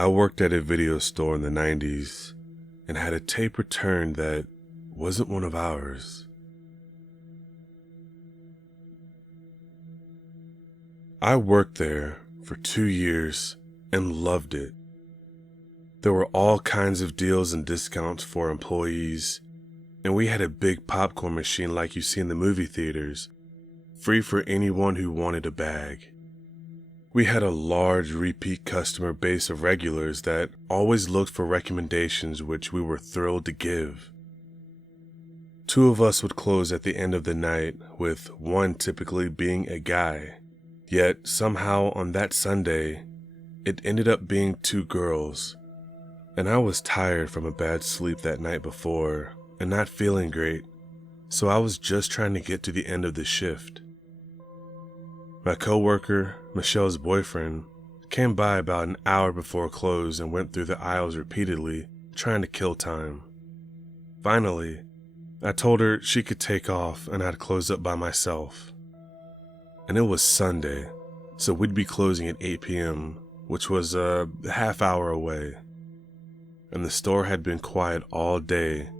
I worked at a video store in the 90s and had a tape returned that wasn't one of ours. I worked there for 2 years and loved it. There were all kinds of deals and discounts for employees, and we had a big popcorn machine like you see in the movie theaters, free for anyone who wanted a bag. We had a large repeat customer base of regulars that always looked for recommendations, which we were thrilled to give. 2 of us would close at the end of the night, with one typically being a guy. Yet somehow on that Sunday, it ended up being 2 girls, and I was tired from a bad sleep that night before and not feeling great, so I was just trying to get to the end of the shift. My coworker, Michelle's boyfriend, came by about an hour before close and went through the aisles repeatedly, trying to kill time. Finally, I told her she could take off and I'd close up by myself. And it was Sunday, so we'd be closing at 8 p.m., which was a half hour away. And the store had been quiet all day,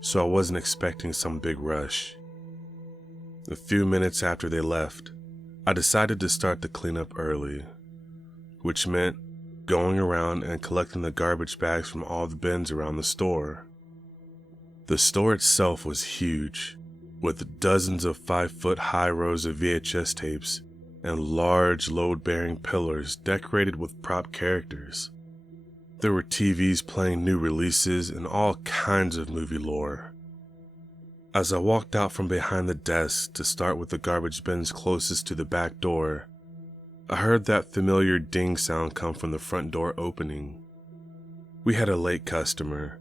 so I wasn't expecting some big rush. A few minutes after they left, I decided to start the cleanup early, which meant going around and collecting the garbage bags from all the bins around the store. The store itself was huge, with dozens of 5-foot-high rows of VHS tapes and large load-bearing pillars decorated with prop characters. There were TVs playing new releases and all kinds of movie lore. As I walked out from behind the desk to start with the garbage bins closest to the back door, I heard that familiar ding sound come from the front door opening. We had a late customer.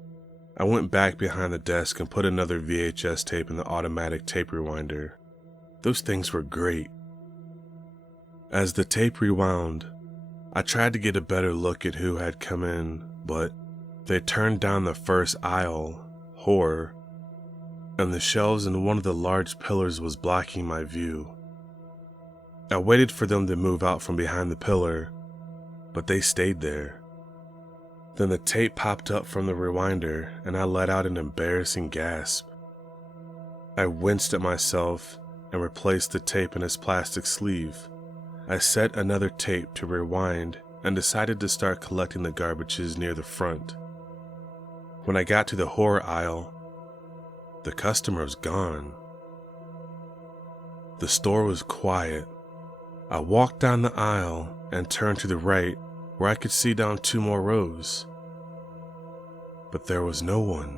I went back behind the desk and put another VHS tape in the automatic tape rewinder. Those things were great. As the tape rewound, I tried to get a better look at who had come in, but they turned down the first aisle, horror, and the shelves in one of the large pillars was blocking my view. I waited for them to move out from behind the pillar, but they stayed there. Then the tape popped up from the rewinder and I let out an embarrassing gasp. I winced at myself and replaced the tape in its plastic sleeve. I set another tape to rewind and decided to start collecting the garbages near the front. When I got to the horror aisle, the customer was gone. The store was quiet. I walked down the aisle and turned to the right where I could see down 2 more rows. But there was no one.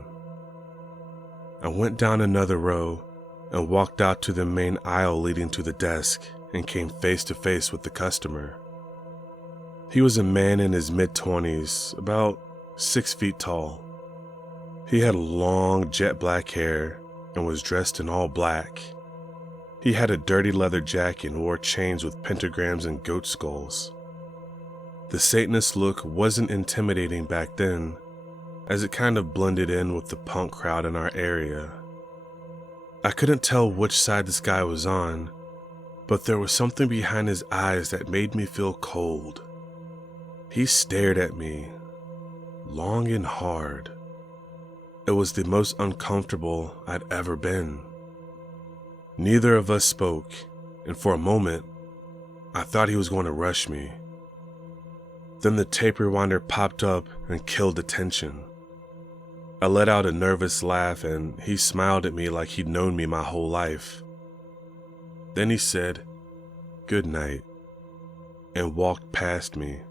I went down another row and walked out to the main aisle leading to the desk and came face to face with the customer. He was a man in his mid-20s, about 6 feet tall. He had long jet black hair and was dressed in all black. He had a dirty leather jacket and wore chains with pentagrams and goat skulls. The Satanist look wasn't intimidating back then, as it kind of blended in with the punk crowd in our area. I couldn't tell which side this guy was on, but there was something behind his eyes that made me feel cold. He stared at me, long and hard. It was the most uncomfortable I'd ever been. Neither of us spoke, and for a moment, I thought he was going to rush me. Then the tape rewinder popped up and killed the tension. I let out a nervous laugh and he smiled at me like he'd known me my whole life. Then he said, "Good night," and walked past me.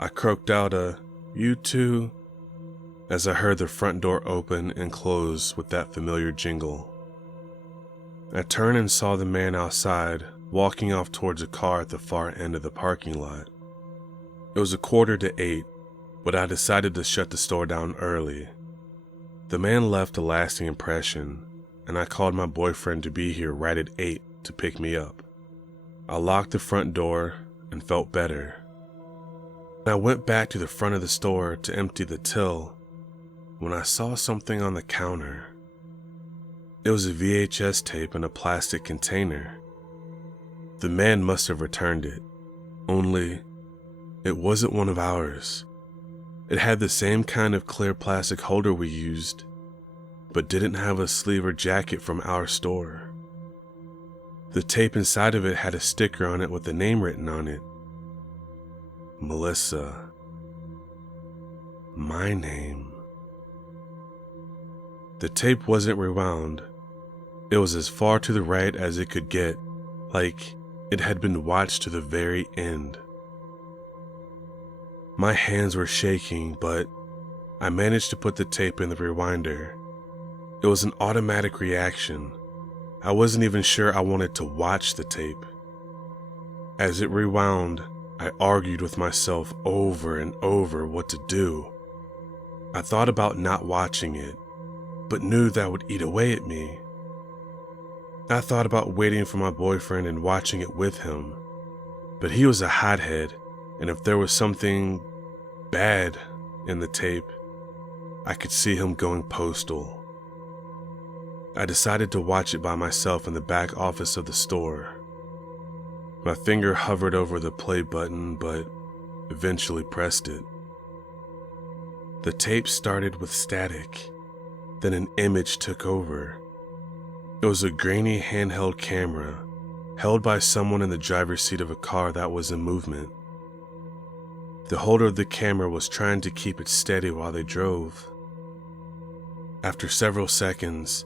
I croaked out a "You too," as I heard the front door open and close with that familiar jingle. I turned and saw the man outside, walking off towards a car at the far end of the parking lot. It was 7:45, but I decided to shut the store down early. The man left a lasting impression, and I called my boyfriend to be here right at 8 to pick me up. I locked the front door and felt better. I went back to the front of the store to empty the till when I saw something on the counter. It was a VHS tape in a plastic container. The man must have returned it, only It wasn't one of ours. It had the same kind of clear plastic holder we used, but didn't have a sleeve or jacket from our store. The tape inside of it had a sticker on it with a name written on it. Melissa. My name. The tape wasn't rewound. It was as far to the right as it could get, like it had been watched to the very end. My hands were shaking, but I managed to put the tape in the rewinder. It was an automatic reaction. I wasn't even sure I wanted to watch the tape. As it rewound, I argued with myself over and over what to do. I thought about not watching it, but knew that would eat away at me. I thought about waiting for my boyfriend and watching it with him, but he was a hothead, and if there was something bad in the tape, I could see him going postal. I decided to watch it by myself in the back office of the store. My finger hovered over the play button, but eventually pressed it. The tape started with static, then an image took over. It was a grainy handheld camera, held by someone in the driver's seat of a car that was in movement. The holder of the camera was trying to keep it steady while they drove. After several seconds,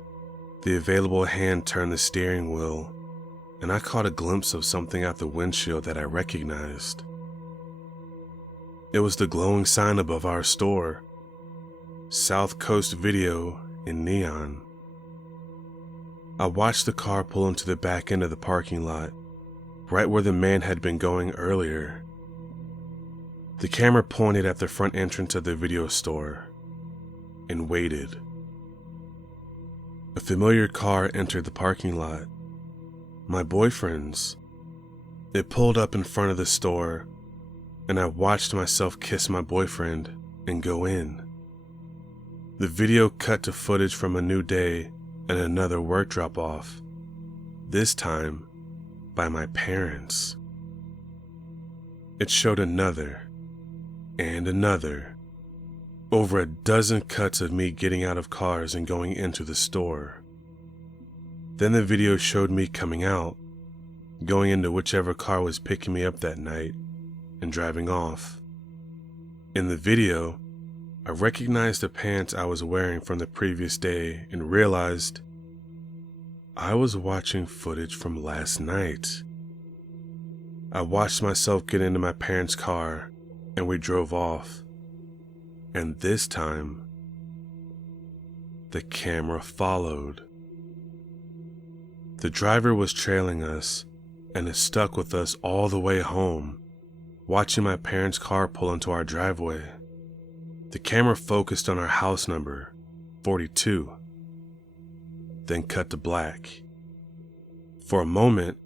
the available hand turned the steering wheel, and I caught a glimpse of something out the windshield that I recognized. It was the glowing sign above our store, South Coast Video in neon. I watched the car pull into the back end of the parking lot, right where the man had been going earlier. The camera pointed at the front entrance of the video store and waited. A familiar car entered the parking lot. My boyfriend's. It pulled up in front of the store, and I watched myself kiss my boyfriend and go in. The video cut to footage from a new day and another work drop-off, this time by my parents. It showed another and another, over a dozen cuts of me getting out of cars and going into the store. Then the video showed me coming out, going into whichever car was picking me up that night, and driving off. In the video, I recognized the pants I was wearing from the previous day and realized I was watching footage from last night. I watched myself get into my parents' car and we drove off. And this time, the camera followed. The driver was trailing us and it stuck with us all the way home, watching my parents' car pull into our driveway. The camera focused on our house number, 42, then cut to black. For a moment,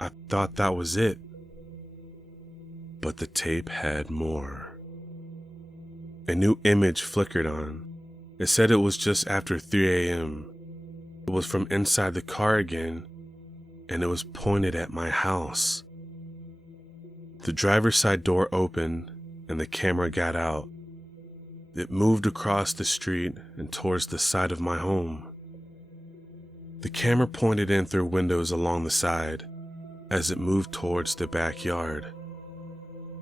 I thought that was it, but the tape had more. A new image flickered on. It said it was just after 3 a.m. It was from inside the car again, and it was pointed at my house. The driver's side door opened, and the camera got out. It moved across the street and towards the side of my home. The camera pointed in through windows along the side as it moved towards the backyard.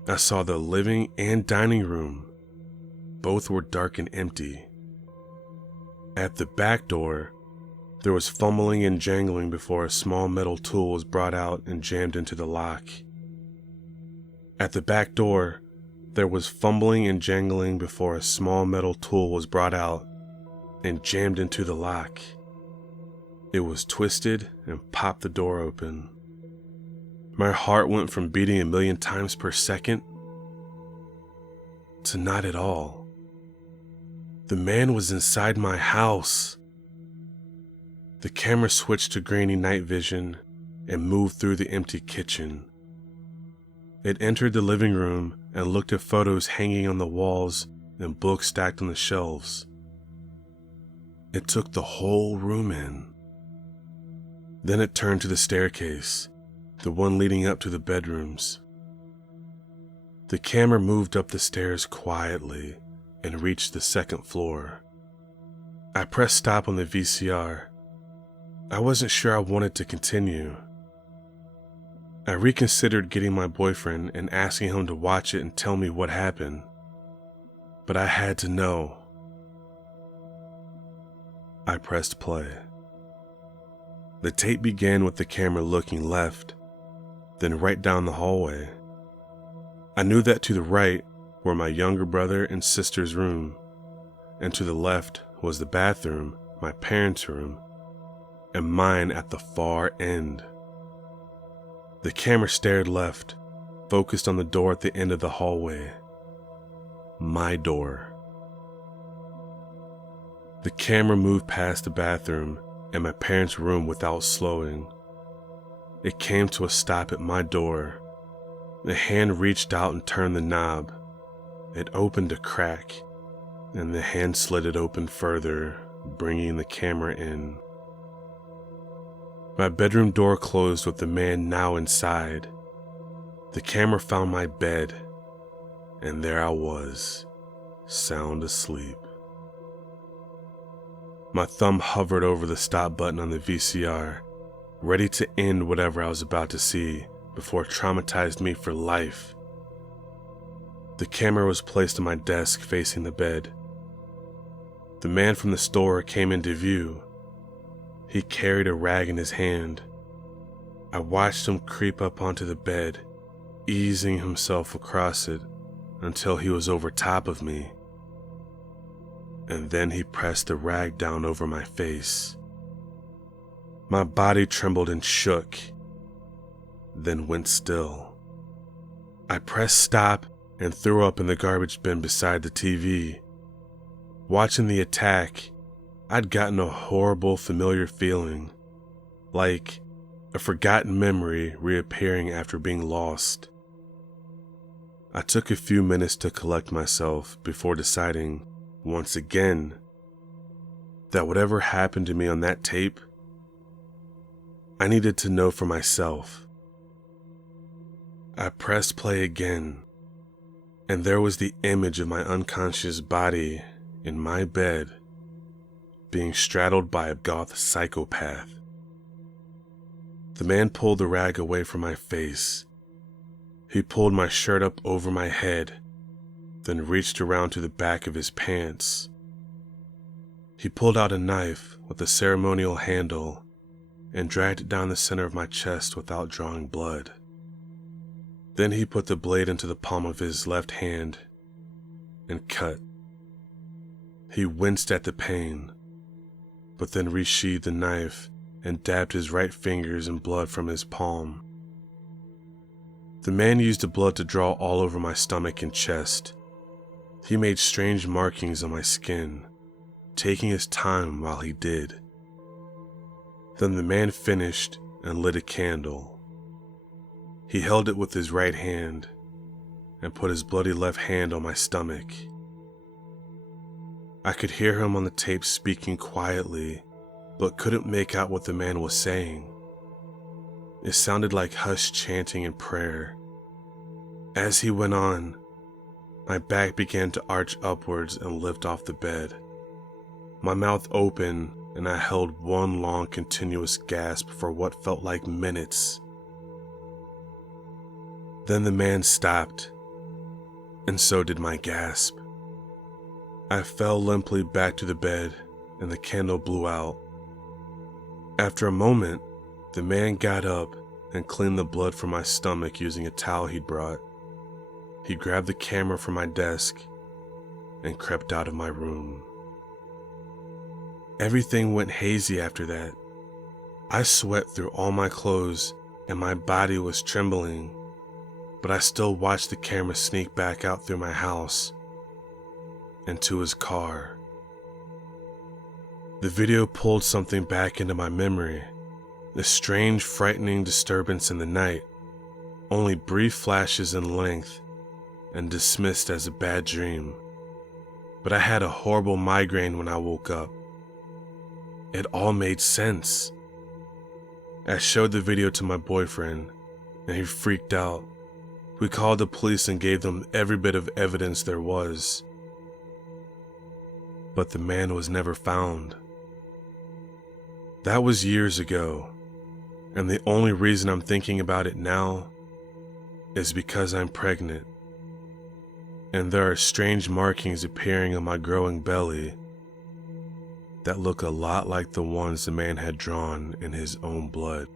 I saw the living and dining room. Both were dark and empty. At the back door, there was fumbling and jangling before a small metal tool was brought out and jammed into the lock. At the back door, there was fumbling and jangling before a small metal tool was brought out and jammed into the lock. It was twisted and popped the door open. My heart went from beating 1,000,000 times per second to not at all. The man was inside my house. The camera switched to grainy night vision and moved through the empty kitchen. It entered the living room and looked at photos hanging on the walls and books stacked on the shelves. It took the whole room in. Then it turned to the staircase, the one leading up to the bedrooms. The camera moved up the stairs quietly and reached the second floor. I pressed stop on the VCR. I wasn't sure I wanted to continue. I reconsidered getting my boyfriend and asking him to watch it and tell me what happened. But I had to know. I pressed play. The tape began with the camera looking left, then right down the hallway. I knew that to the right were my younger brother and sister's room, and to the left was the bathroom, my parents' room, and mine at the far end. The camera stared left, focused on the door at the end of the hallway. My door. The camera moved past the bathroom and my parents' room without slowing. It came to a stop at my door. The hand reached out and turned the knob. It opened a crack, and the hand slid it open further, bringing the camera in. My bedroom door closed with the man now inside. The camera found my bed, and there I was, sound asleep. My thumb hovered over the stop button on the VCR, ready to end whatever I was about to see before it traumatized me for life. The camera was placed on my desk facing the bed. The man from the store came into view. He carried a rag in his hand. I watched him creep up onto the bed, easing himself across it until he was over top of me. And then he pressed the rag down over my face. My body trembled and shook, then went still. I pressed stop and threw up in the garbage bin beside the TV. Watching the attack, I'd gotten a horrible familiar feeling, like a forgotten memory reappearing after being lost. I took a few minutes to collect myself before deciding, once again, that whatever happened to me on that tape, I needed to know for myself. I pressed play again, and there was the image of my unconscious body in my bed being straddled by a goth psychopath. The man pulled the rag away from my face. He pulled my shirt up over my head, then reached around to the back of his pants. He pulled out a knife with a ceremonial handle and dragged it down the center of my chest without drawing blood. Then he put the blade into the palm of his left hand and cut. He winced at the pain, but then resheathed the knife and dabbed his right fingers in blood from his palm. The man used the blood to draw all over my stomach and chest. He made strange markings on my skin, taking his time while he did. Then the man finished and lit a candle. He held it with his right hand and put his bloody left hand on my stomach. I could hear him on the tape speaking quietly, but couldn't make out what the man was saying. It sounded like hushed chanting and prayer. As he went on, my back began to arch upwards and lift off the bed. My mouth opened and I held one long continuous gasp for what felt like minutes. Then the man stopped, and so did my gasp. I fell limply back to the bed and the candle blew out. After a moment, the man got up and cleaned the blood from my stomach using a towel he'd brought. He grabbed the camera from my desk and crept out of my room. Everything went hazy after that. I sweat through all my clothes and my body was trembling, but I still watched the camera sneak back out through my house and to his car. The video pulled something back into my memory, a strange, frightening disturbance in the night, only brief flashes in length and dismissed as a bad dream. But I had a horrible migraine when I woke up. It all made sense. I showed the video to my boyfriend and he freaked out, We called the police and gave them every bit of evidence there was. But the man was never found. That was years ago, and the only reason I'm thinking about it now is because I'm pregnant, and there are strange markings appearing on my growing belly that look a lot like the ones the man had drawn in his own blood.